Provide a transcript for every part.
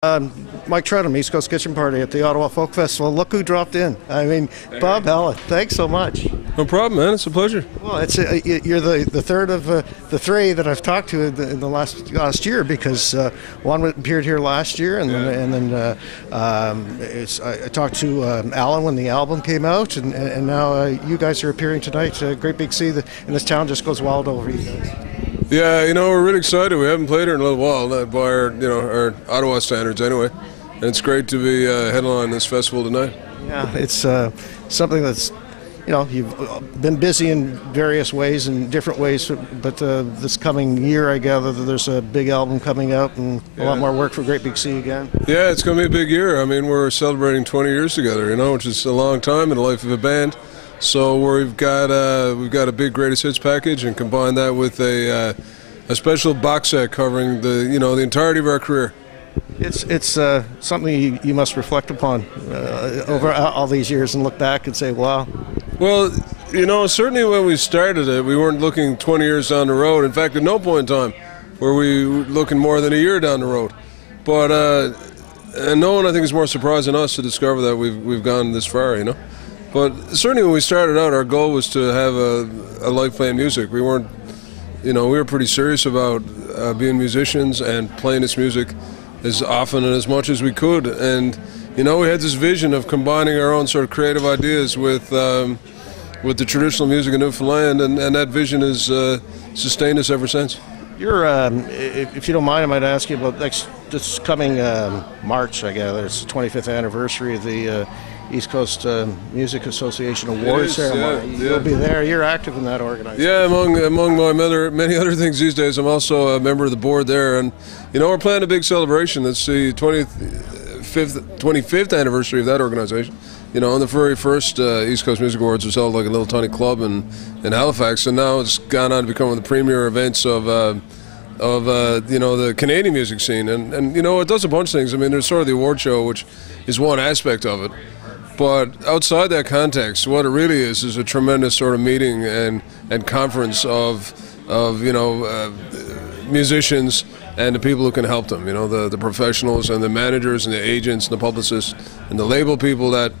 Mike Trudham, East Coast Kitchen Party at the Ottawa Folk Festival. Look who dropped in. I mean, Bob Hallett, thanks so much. No problem, man. It's a pleasure. Well, you're the third of the three that I've talked to in the last year, because one appeared here last year, and then I talked to Alan when the album came out, and now you guys are appearing tonight. Great Big C, and this town just goes wild over you guys. Yeah, we're really excited. We haven't played here in a little while, not by our Ottawa standards anyway. And it's great to be headlining this festival tonight. Yeah, it's something that's, you've been busy in various ways, in different ways, but this coming year, I gather that there's a big album coming out and a lot more work for Great Big C again. Yeah, it's going to be a big year. I mean, we're celebrating 20 years together, which is a long time in the life of a band. So we've got a big greatest hits package, and combine that with a special box set covering the entirety of our career. It's something you must reflect upon over all these years and look back and say, wow. Well, certainly when we started it, we weren't looking 20 years down the road. In fact, at no point in time were we looking more than a year down the road. But and no one, I think, is more surprised than us to discover that we've gone this far. But certainly when we started out, our goal was to have a life playing music. We weren't, we were pretty serious about being musicians and playing this music as often and as much as we could. And, we had this vision of combining our own sort of creative ideas with the traditional music of Newfoundland, and that vision has sustained us ever since. You're, if you don't mind, I might ask you about this coming March, I gather. It's the 25th anniversary of the East Coast Music Association Awards ceremony. Yeah. You'll be there. You're active in that organization. Yeah, among my many other things these days, I'm also a member of the board there. And, we're planning a big celebration. It's the 25th anniversary of that organization. On the very first East Coast Music Awards was held like a little tiny club in Halifax, and now it's gone on to become one of the premier events of the Canadian music scene. And it does a bunch of things. I mean, there's sort of the award show, which is one aspect of it. But outside that context, what it really is a tremendous sort of meeting and conference of musicians and the people who can help them. The professionals and the managers and the agents and the publicists and the label people that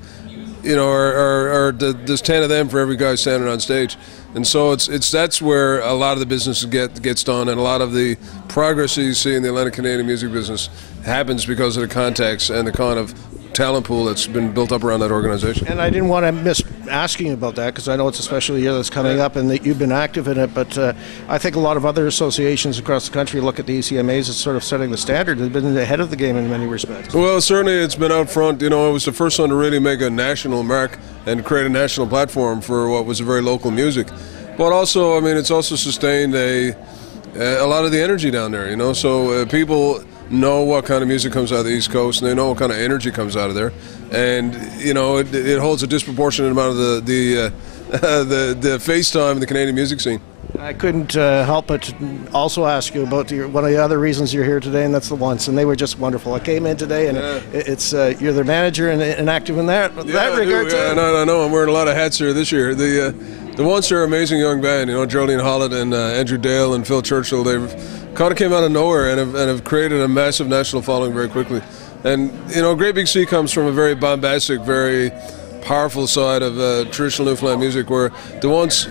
there's 10 of them for every guy standing on stage. And so that's where a lot of the business gets done, and a lot of the progress that you see in the Atlantic Canadian music business happens because of the context and the kind of talent pool that's been built up around that organization. And I didn't want to miss asking about that, because I know it's a special year that's coming up and that you've been active in it, but I think a lot of other associations across the country look at the ECMAs as sort of setting the standard. They've been ahead of the game in many respects. Well, certainly it's been out front. It was the first one to really make a national mark and create a national platform for what was a very local music. But also, I mean, it's also sustained a lot of the energy down there, so people know what kind of music comes out of the East Coast, and they know what kind of energy comes out of there, and it holds a disproportionate amount of the face time in the Canadian music scene. I couldn't help but also ask you about one of the other reasons you're here today, and that's the Once, and they were just wonderful. I came in today, and it's you're their manager and active in that regard. Yeah, I know. I'm wearing a lot of hats here this year. The Once are an amazing young band. Geraldine Hallett and Andrew Dale and Phil Churchill. They've kind of came out of nowhere and have created a massive national following very quickly. And Great Big C comes from a very bombastic, very powerful side of traditional Newfoundland music, where the Once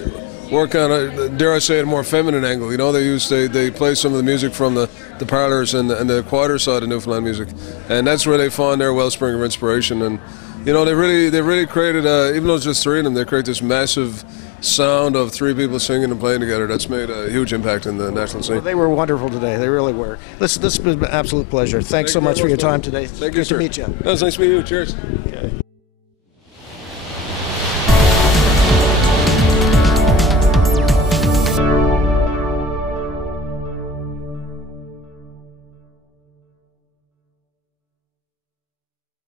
work on a, dare I say, a more feminine angle. They play some of the music from the parlors and the quieter side of Newfoundland music, and that's where they find their wellspring of inspiration. And they really created, even though it's just three of them, they create this massive sound of three people singing and playing together that's made a huge impact in the national scene. Well, they were wonderful today. They really were. This has been an absolute pleasure. Thanks so much for your time today. Thank you, sir. Good to meet you. That was nice to meet you. Cheers. Okay.